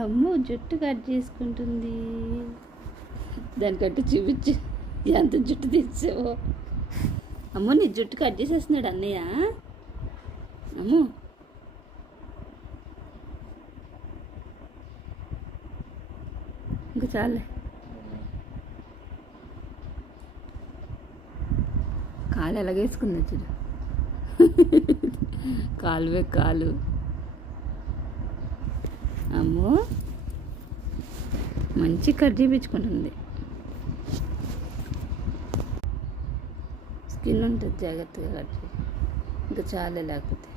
అమ్మో జుట్టు కట్ చేసుకుంటుంది. దానికంటే చూపించు ఎంత జుట్టు తీసావో. అమ్మో నీ జుట్టు కట్ చేసేస్తున్నాడు అన్నయ్య. అమ్మో ఇంకా చాలే. కాలు ఎలాగేసుకుంది చూడు. కాలు అమ్మో మంచి కట్ చేయించుకుంటుంది. స్కిన్ ఉంటుంది, జాగ్రత్తగా కట్ చేయి. ఇంకా చాలే లేకపోతే